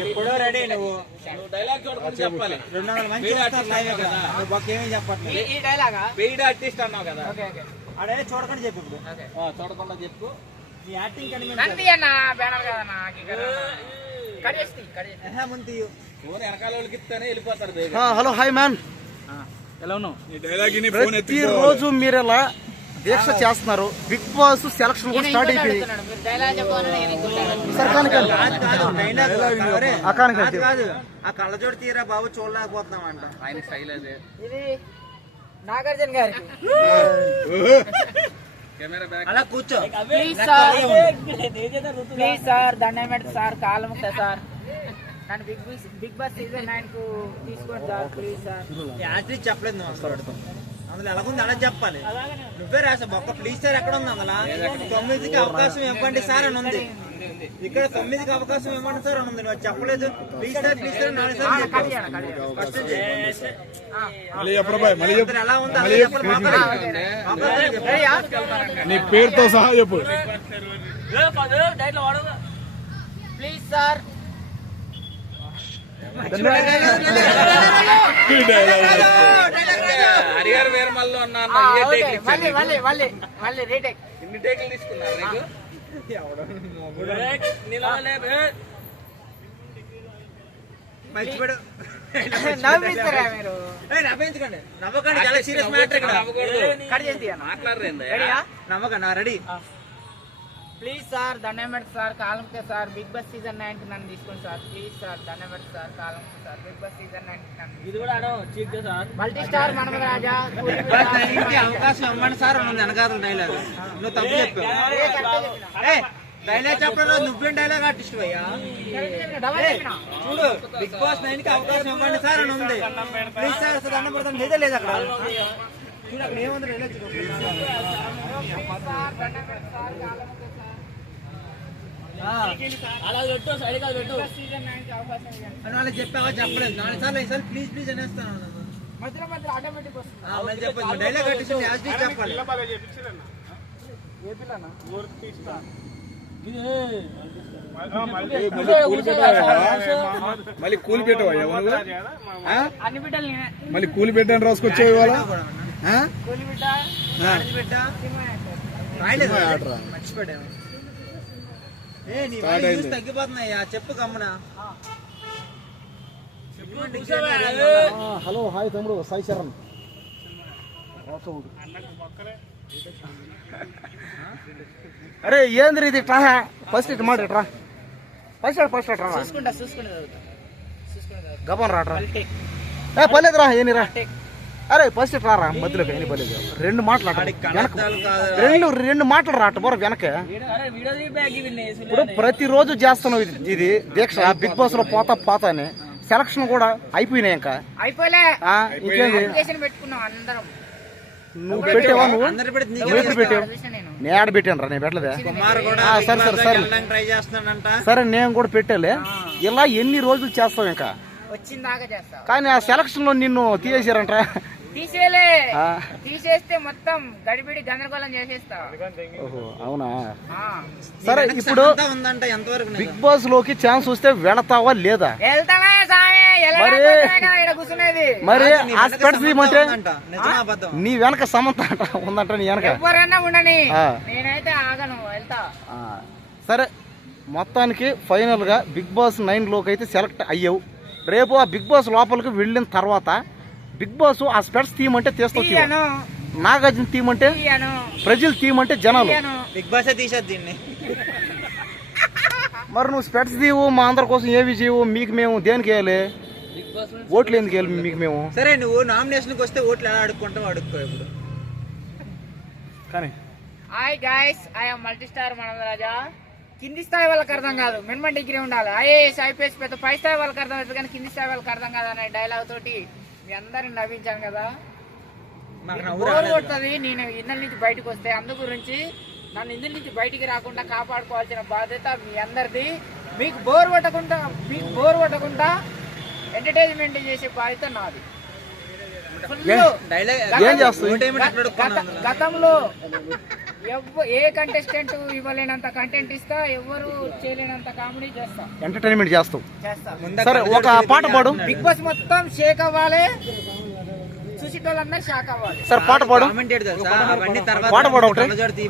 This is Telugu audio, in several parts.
ఎప్పుడో రెడీ నువ్వు. నువ్వు డైలాగ్ చూడకుండా చెప్పాలి రెండు వందల మంది చూస్తారు live గా. నువ్వు బొక్క ఏమీ చెప్పట్లేదు. ఈ డైలాగా పెయిడ్ ఆర్టిస్ట్ అన్నావు కదా. Okay okay. అడే చూడకుండా చెప్పు ఇప్పుడు. చూడకుండా చెప్పు. నీ యాక్టింగ్ కని నంది అన్న బ్యానర్ కదన్నా కట్ చేసి కట్ చేసి ముందు తీయు. ఫోన్ వెనకాల వాళ్ళకి ఇస్తేనే వెళ్ళిపోతారు హలో హాయ్ మ్యాన్. ఎలా ఉన్నావు? ప్రతి రోజు మీరు ఇలా దీక్ష చేస్తున్నారు. బిగ్ బాస్ సెలక్షన్ కూడా స్టార్ట్ అయిపోయింది. ఆ కళ్ళజోడు తీరా బాబు చూడలేకపోతున్నాం అంట ఆయన స్టైల్ అదే. ఇది నాగార్జున గారికి బ్యాక్. అలా కూర్చో. ప్లీజ్ సార్ ప్లీజ్ సార్ దండం పెడతా సార్. నన్ను Big Boss Big Boss season నైన్కు తీసుకోండి సార్ ప్లీజ్ సార్ యాక్టింగ్ చెప్పలేదు నువ్వు అసలు అందులో ఎలాగుంది? అలా చెప్పాలి? నువ్వే రాసా బొక్క ప్లీజ్ సార్ ఎక్కడ ఉంది అందులో? తొమ్మిదికి అవకాశం ఇవ్వండి సార్ అని ఉంది ఇక్కడ తొమ్మిదికి అవకాశం ఇవ్వండి సార్ అని ఉంది. నువ్వు చెప్పలేదు. ప్లీజ్ సార్ ప్లీజ్ సార్ నాలుగు ఎలా ఉంది. రెడీయా? నీ పేరుతో సహా చెప్పు. ప్లీజ్ సార్ వీరమల్లు అన్న ఆ, అన్న ఇదే ఓకే. టేక్ ఇచ్చాను మళ్ళీ మళ్ళీ మళ్ళీ మళ్ళీ రీటేక్ ఇన్ని టేకులు తీసుకున్నారు నీకు? మర్చిపోయాడు. నవ్విస్తారా మీరు? ఏయ్, నవ్వించకండి. నవ్వకండి చాలా సీరియస్ మ్యాటర్ ఇక్కడ. నవ్వకూడదు. మాట్లాడరేందా రెడీయా? నవ్వకండి రెడీ. ప్లీజ్ సార్ దండం సార్ కాలంకి సార్ బిగ్ బాస్ సీజన్ నైన్కి నన్ను తీసుకోండి సార్ ప్లీజ్ సార్ దండం సార్ కాలంకి సార్ బిగ్ బాస్ సీజన్ నైన్కి నన్ను ఇది కూడా మల్టీ స్టార్ మనమ రాజా అవకాశం ఇవ్వండి సార్ వెనకాల డైలాగ్ నువ్వు తప్పు చెప్పావు. డైలాగ్ చెప్పడం నువ్వేం డైలాగ్ ఆర్టిస్ట్ అయ్యా చూడు బిగ్ బాస్ నైన్కి అవకాశం ఇవ్వండి సార్ అని ఉంది. ప్లీజ్ సార్ అసలు అన్న పడతాను. లేదా లేదు అక్కడ. చూడు అక్కడ ఏముంది డైలాగ్ చూడు సీజన్ నైన్కి అవకాశం ఇవ్వండి అని వాళ్ళకి చెప్పావా చెప్పలేదు నాలుగు సార్లు ఐదు సార్లు ప్లీజ్ ప్లీజ్ అనేస్తాను మధ్యలో మధ్యలో ఆటోమేటిక్ వస్తుంది ఆ, మళ్ళీ చెప్పదు డైలాగ్ ఆర్టిస్ట్ యాజ్ చెప్పాలి మళ్ళీ కూలి పెట్టవా మళ్ళీ కూలి పెట్టని రాసుకొచ్చావు ఇవాళ ఆ? చెప్పు గమ్మున. హలో హాయ్ తమ్ముడు సాయి చరణ్ అరే ఏంద్రి ఇది? ట్రా ఫస్ట్ ఇటు మాట ట్రా. ఫస్ట్ ఫస్ట్ రా. చూసుకుంటా చూసుకుంటా. గపన్ రాట్రా. ఏ పర్లేదు రా ఏనిరా? టేక్. అరే ఫస్ట్ ఇటు రారా మధ్యలోకి పర్లేదు రెండు మాటలు వెనక. రెండు రెండు మాటలు రాట బోర వెనక. ఇప్పుడు ప్రతిరోజు చేస్తున్నావు ఇది ఇది. దీక్ష బిగ్ బాస్లో పోతా పోతా అని. సెలక్షన్ కూడా అయిపోయినాయి ఇంకా. అయిపోలే. ఆ, ఇంకేంది? అప్లికేషన్ పెట్టుకున్నాం అందరం. నువ్వు పెట్టావా నువ్వు? ఎప్పుడు పెట్టావు? నేను. ఆడ పెట్టాను రా నేను పెట్టలేదే. కుమార్ కూడా ఆ, బిగ్ సరే, సరే, సరే. సరే నేను కూడా పెట్టాలే. ఇలా ఎన్ని రోజులు చేస్తావు ఇంకా? వచ్చిన దాకా చేస్తా కానీ ఆ సెలక్షన్లో నిన్ను తీసేసారంట తీసేలే. ఆ, తీసేస్తే మొత్తం గడిబిడి గందరగోళం చేసేస్తా. ఓహో అవునా. సరే ఇప్పుడు? బిగ్ బాస్లోకి ఛాన్స్ వస్తే వెళతావా లేదా? సామే మరి- కూర్చునేది. నీ వెనక సమంత ఉందంట. నీ వెనక సమంత అంట ఉందంట నీ వెనక. ఎవరైనా ఉండని ఆ. నేనైతే ఆగను వెళ్తా. ఆ, సరే మొత్తానికి ఫైనల్గా బిగ్ బాస్ నైన్లోకి అయితే సెలెక్ట్ అయ్యావు. రేపు ఆ బిగ్ బాస్ లోపలికి వెళ్ళిన తర్వాత బిగ్ బాస్ ఆ స్పెట్స్ తీయమంటే తీసుకొచ్చి తీయను. నాగార్జున తీయమంటే తీయను. ప్రజలు తీయమంటే జనాలు. తీయను. బిగ్ బాస్ తీసేది దీన్ని. మరి నువ్వు స్పెట్స్ తీవు మా అందరి కోసం ఏవి చేయవు మీకు మేము దేనికి వేయాలి? ఓట్లు ఎందుకు వేయాలి మీకు మేము? సరే నువ్వు నామినేషన్కి వస్తే ఓట్లు ఎలా అడుక్కుంటావు అడుక్కో ఇప్పుడు. కానీ hi guys I'm multi star Raja కింది స్థాయి వాళ్ళకి అర్థం కాదు. మినిమం డిగ్రీ ఉండాలి. ఐఏఎస్ ఐపీఎస్ పెద్ద పై స్థాయి వాళ్ళకి అర్థం అవుతుంది కానీ కింది స్థాయి వాళ్ళకి అర్థం కాదు అనే డైలాగ్ తోటి. మీ అందరిని నవ్వించాను కదా. బోర్ కొడుతుంది నేను ఇళ్ళ నుంచి బయటకు వస్తే అందు గురించి నన్ను ఇందుల నుంచి బయటికి రాకుండా కాపాడుకోవాల్సిన బాధ్యత మీ అందరిది. మీకు బోర్ కొట్టకుండా మీకు బోర్ కొట్టకుండా ఎంటర్టైన్మెంట్ చేసే బాధ్యత నాది? గతంలో ఎవ్వ- ఏ కంటెస్టెంట్ ఇవ్వలేనంత కంటెంట్ ఇస్తా ఎవరు చేయలేనంత కామెడీ చేస్తా. ఎంటర్టైన్మెంట్ చేస్తా. సరే ఒక పాట పాడు. బిగ్ బాస్ మొత్తం షేక్ అవ్వాలి. చూసేటోళ్ళందరూ షాక్ అవ్వాలి. సరే పాట పాడు. పాట పాడు. ఒకటి.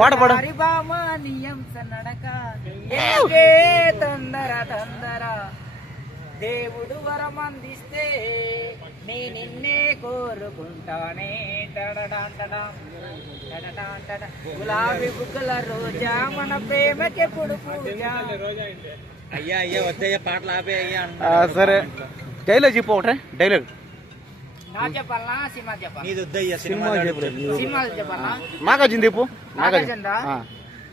పాట పాడు. హరిబామ నియం సన్నడక ఎందుకే తొందర తొందర. దేవుడు వరం అందిస్తే నే నిన్నే కోరుకుంటానే. గులాబీ బుగ్గల రోజా మన ప్రేమకెప్పుడు అయ్యా అయ్యా వద్దయ్యా పాటలు ఆపే అయ్యా సరే. డైలాగ్ చెప్పు ఒకటే డైలాగ్. నాగార్జున చెప్పు. నాగార్జున. నాగార్జున ఆ.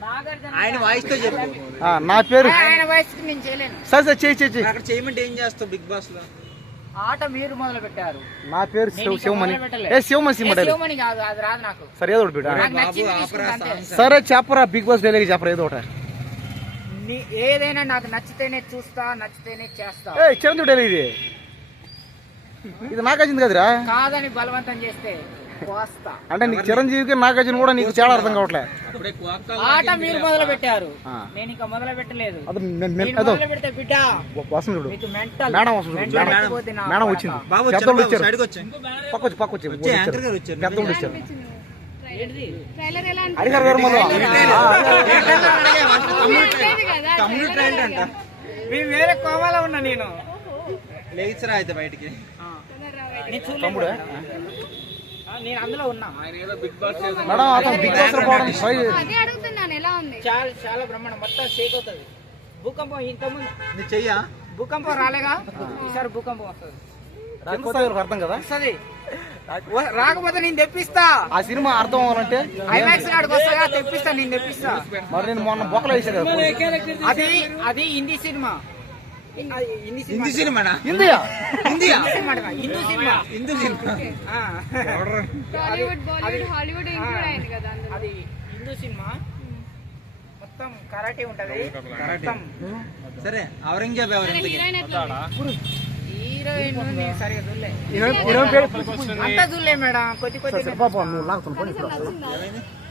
నాగార్జున ఆయన వాయిస్తో చెప్పు. ఆ, నా పేరు. ఆయన వయసుకి నేను చేయలేను. సరే సరే చేయి చేయి చేయి. అక్కడ చేయమంటే ఏం చేస్తావు బిగ్ బాస్లో ఆట మీరు మొదలు పెట్టారు నా పేరు శివమణి. ఏ శివమణి శివమణి కాదు అది రాదు నాకు. సరే ఏదో ఒకటి సరే. చెప్పరా బిగ్ బాస్ డైలాగ్ చెప్పరా ఏదో ఒకటి. నీ- ఏదైనా నాకు నచ్చితేనే చూస్తా నచ్చితేనే చేస్తా. ఏ చిరంజీవి డైలాగ్ ఇది. ఇది నాగార్జున కదరా? కాదని బలవంతం చేస్తే అంటే నీకు చిరంజీవికి నాగార్జున కూడా నీకు చాలా అర్థం కావట్లే. ఆట మీరు మొదలు పెట్టారు. నేను ఇంకా మొదలు పెట్టలేదు మొదలు వస్తుంది చూడు. మీకు మెంటల్ మేడం వస్తుంది మేడం. వచ్చింది. పెద్దోళ్ళు పక్క వచ్చి పక్క పెద్దోళ్ళు అనిపించింది? అడిగారు గారు మేము వేరే కోమాలో ఉన్నా నేను. లేచిరా అయితే బయటికి. తమ్ముడే? నేను అందులో ఉన్నా. ఆయన ఏదో బిగ్ బాస్ చేసిన మేడం అతను బిగ్ బాస్లో పోవడం ట్రై అదే అడుగుతున్నాను ఎలా ఉంది? చాలా చాలా బ్రహ్మాండం. మొత్తం షేక్ అవుతుంది. భూకంపం ఇంతకుముందు. చెయ్యా? భూకంపం రాలేగా? ఈసారి భూకంపం వస్తుంది. అర్థం కదా? వస్తుంది. వ- రాకపోతే నేను తెప్పిస్తా. ఆ సినిమా అర్థం అవ్వాలంటే ఐమాక్స్ నాడుకు వస్తాగా తెప్పిస్తా నేను తెప్పిస్తా. మరి నేను మొన్న బొక్కలు వేసాను అది అది హిందీ సినిమా. హిందీ సినిమా హిందీ సినిమానా హిందీయా హిందీయా హిందీ సినిమా అంట, హిందూ సినిమా హిందీ సినిమా ఆ. టాలీవుడ్ బాలీవుడ్ హాలీవుడ్ ఇంక్లూడ్ అయింది కదా అందులో అది హిందూ సినిమా మొత్తం కరాటే ఉంటది మొత్తం సరే ఔరంగజేబ్ ఎవరు ఇంతకీ? హీరోయిన్ ఎట్లా ఉంది? హీరోయిన్ నేను సరిగా చూడలే హీరోయిన్ పేరు అంతా చూడలే మేడం కొద్ది కొద్ది పాప నువ్వు లాగుతున్నా పని ఇప్పుడు నచ్చిందా?